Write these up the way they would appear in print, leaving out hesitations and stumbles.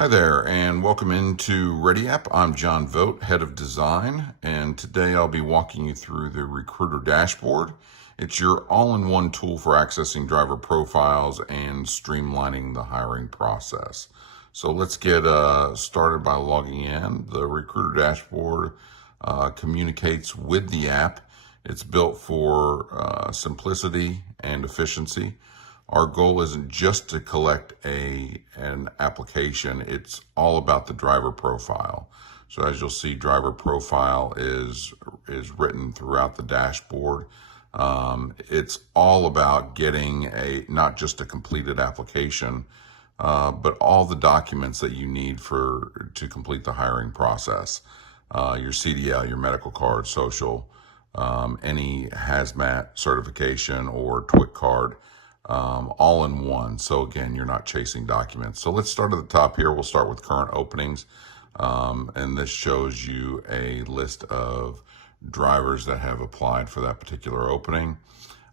Hi there, and welcome into ReadyApp. I'm John Vogt, Head of Design, and today I'll be walking you through the Recruiter Dashboard. It's your all-in-one tool for accessing driver profiles and streamlining the hiring process. So let's get started by logging in. The Recruiter Dashboard communicates with the app. It's built for simplicity and efficiency. Our goal isn't just to collect an application, it's all about the driver profile. So as you'll see, driver profile is written throughout the dashboard. It's all about getting not just a completed application, but all the documents that you need to complete the hiring process. Your CDL, your medical card, social, any hazmat certification or TWIC card. All in one. So again, you're not chasing documents. So let's start at the top here. We'll start with current openings. And this shows you a list of drivers that have applied for that particular opening.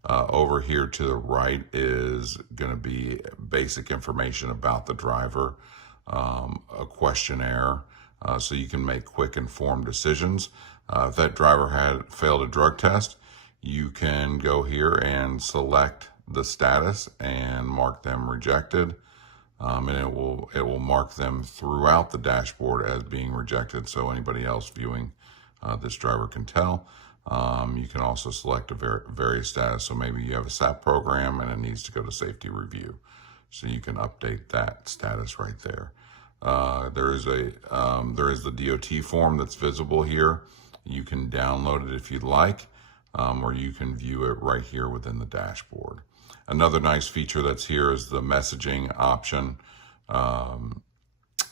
Over here to the right is going to be basic information about the driver, a questionnaire, so you can make quick informed decisions. If that driver had failed a drug test, you can go here and select the status and mark them rejected, and it will mark them throughout the dashboard as being rejected, so anybody else viewing this driver can tell. You can also select a various status, so maybe you have a SAP program and it needs to go to safety review, so you can update that status right there. There is the DOT form that's visible here. You can download it if you'd like, or you can view it right here within the dashboard. Another nice feature that's here is the messaging option.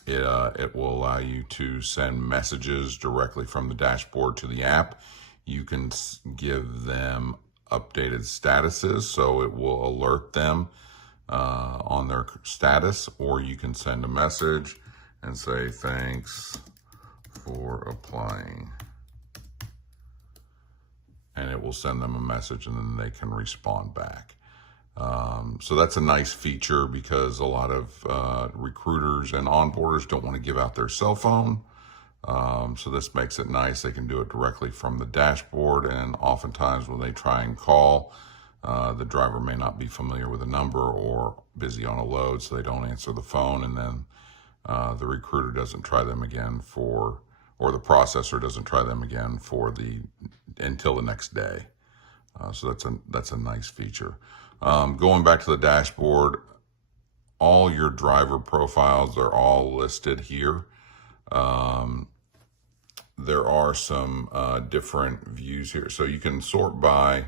It will allow you to send messages directly from the dashboard to the app. You can give them updated statuses, so it will alert them on their status, or you can send a message and say, "Thanks for applying." And it will send them a message and then they can respond back. So that's a nice feature because a lot of recruiters and onboarders don't want to give out their cell phone. So this makes it nice. They can do it directly from the dashboard, and oftentimes when they try and call, the driver may not be familiar with the number or busy on a load, so they don't answer the phone, and then the recruiter doesn't try them again or the processor doesn't try them again until the next day. So that's a nice feature. Going back to the dashboard, all your driver profiles are all listed here. There are some different views here. So you can sort by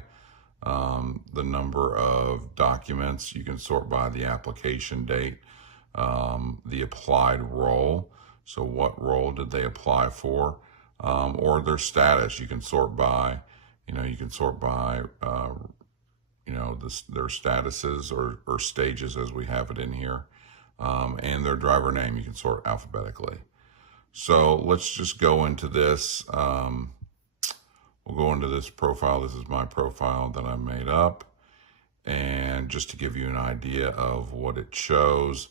the number of documents. You can sort by the application date, the applied role. So what role did they apply for? Or their status. You can sort by, their statuses or stages as we have it in here, and their driver name. You can sort alphabetically. So let's just go into this. We'll go into this profile. This is my profile that I made up. And just to give you an idea of what it shows,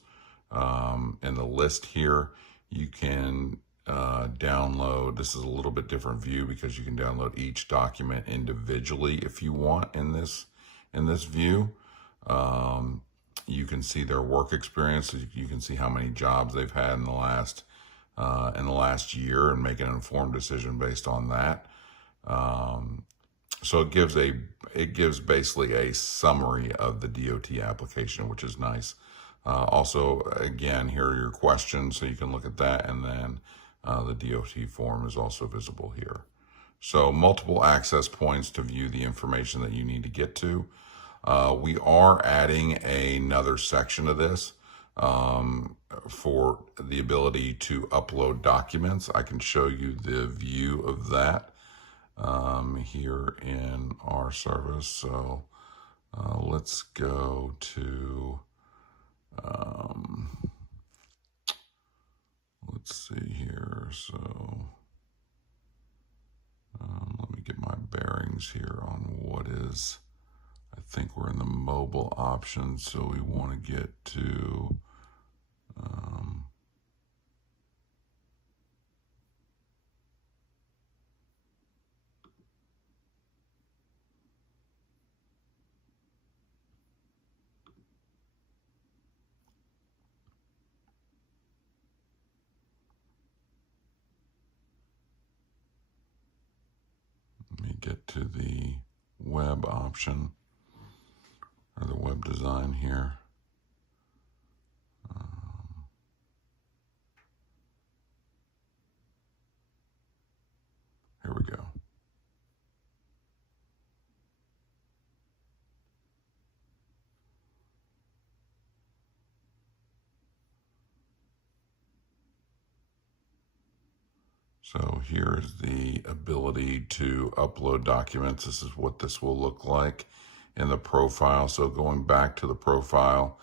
in the list here, you can download. This is a little bit different view because you can download each document individually if you want in this view. You can see their work experience. So you can see how many jobs they've had in the last year and make an informed decision based on that. So it gives basically a summary of the DOT application, which is nice. Also, again, here are your questions, so you can look at that, and then the DOT form is also visible here. So multiple access points to view the information that you need to get to. We are adding another section of this for the ability to upload documents. I can show you the view of that here in our service. So let's go to, let's see here. So let me get my bearings here on what is, I think we're in the mobile option, so we want to get to get to the web option or the web design here. Here we go. So here's the ability to upload documents. This is what this will look like in the profile. So going back to the profile,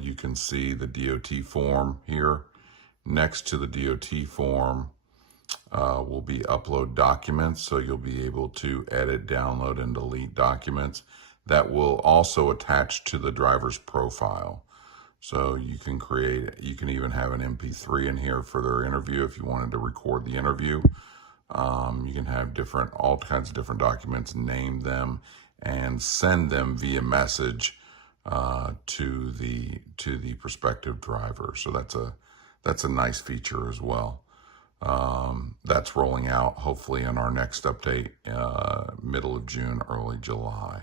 you can see the DOT form here. Next to the DOT form will be upload documents. So you'll be able to edit, download, and delete documents that will also attach to the driver's profile. So you can even have an MP3 in here for their interview if you wanted to record the interview. You can have all kinds of different documents, name them, and send them via message to the prospective driver. So that's a nice feature as well. That's rolling out hopefully in our next update, middle of June, early July.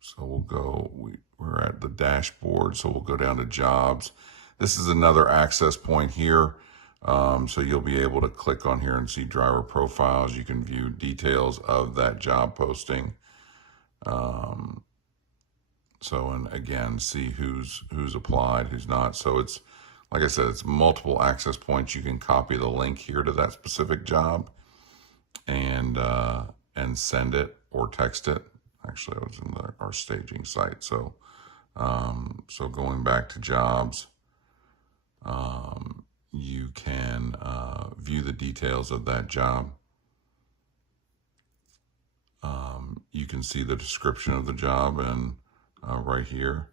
So we're at the dashboard, so we'll go down to jobs. This is another access point here. So you'll be able to click on here and see driver profiles. You can view details of that job posting. And again, see who's applied, who's not. So it's, like I said, it's multiple access points. You can copy the link here to that specific job and send it or text it. Actually, I was in our staging site. So going back to jobs, you can view the details of that job. You can see the description of the job and right here.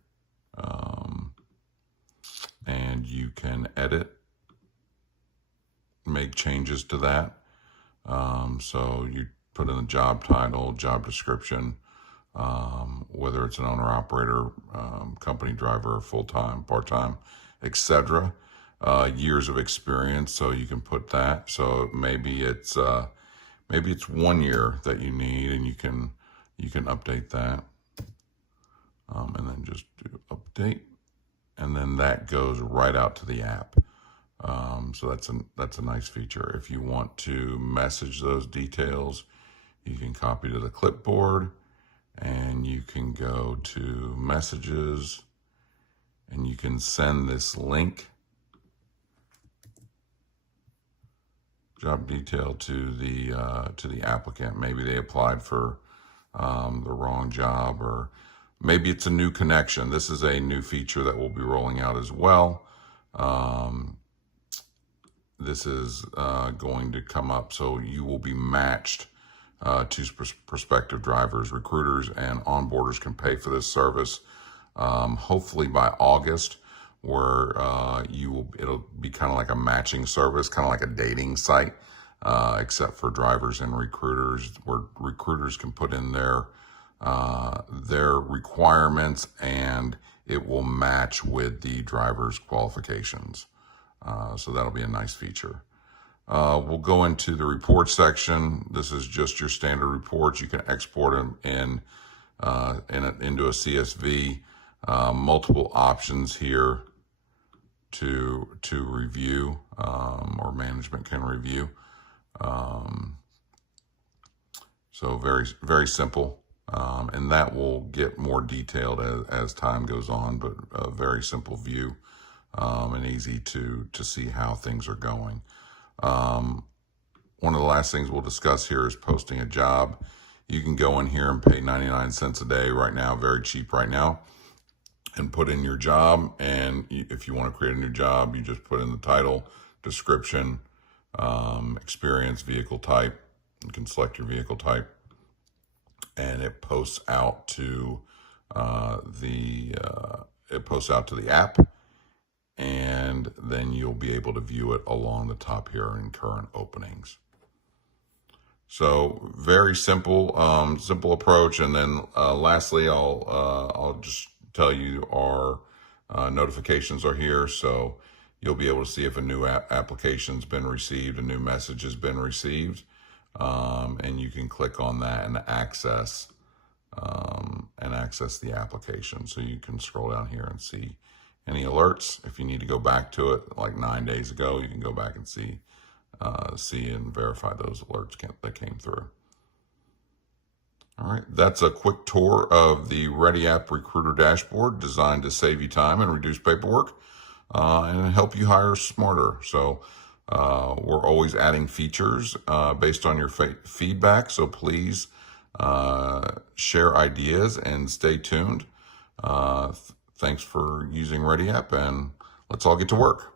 And you can edit, make changes to that. So you put in the job title, job description, whether it's an owner-operator, company driver, full-time, part-time, etc. Years of experience, so you can put that. So maybe it's 1 year that you need, and you can update that, and then just do update, and then that goes right out to the app. So that's a nice feature. If you want to message those details, you can copy to the clipboard. And you can go to messages and you can send this link, job detail, to the applicant. Maybe they applied for the wrong job, or maybe it's a new connection. This is a new feature that we'll be rolling out as well. This is going to come up, so you will be matched to prospective drivers. Recruiters and onboarders can pay for this service, hopefully by August, where it'll be kind of like a matching service, kind of like a dating site, except for drivers and recruiters, where recruiters can put in their requirements and it will match with the driver's qualifications. So that'll be a nice feature. We'll go into the report section. This is just your standard reports. You can export them into a CSV. Multiple options here to review, or management can review. So very, very simple. And that will get more detailed as time goes on, but a very simple view, and easy to see how things are going. One of the last things we'll discuss here is posting a job. You can go in here and pay 99 cents a day right now, very cheap right now, and put in your job. And if you want to create a new job, you just put in the title, description, experience, vehicle type. You can select your vehicle type, and it posts out to the app. And then you'll be able to view it along the top here in current openings. So very simple approach. And then lastly, I'll just tell you our notifications are here. So you'll be able to see if a new application's been received, a new message has been received. and you can click on that and access the application. So you can scroll down here and see any alerts. If you need to go back to it like 9 days ago, you can go back and see and verify those alerts that came through. All right, that's a quick tour of the ReadyApp Recruiter dashboard designed to save you time and reduce paperwork and help you hire smarter. So we're always adding features based on your feedback. So please share ideas and stay tuned. Thanks for using ReadyApp, and let's all get to work.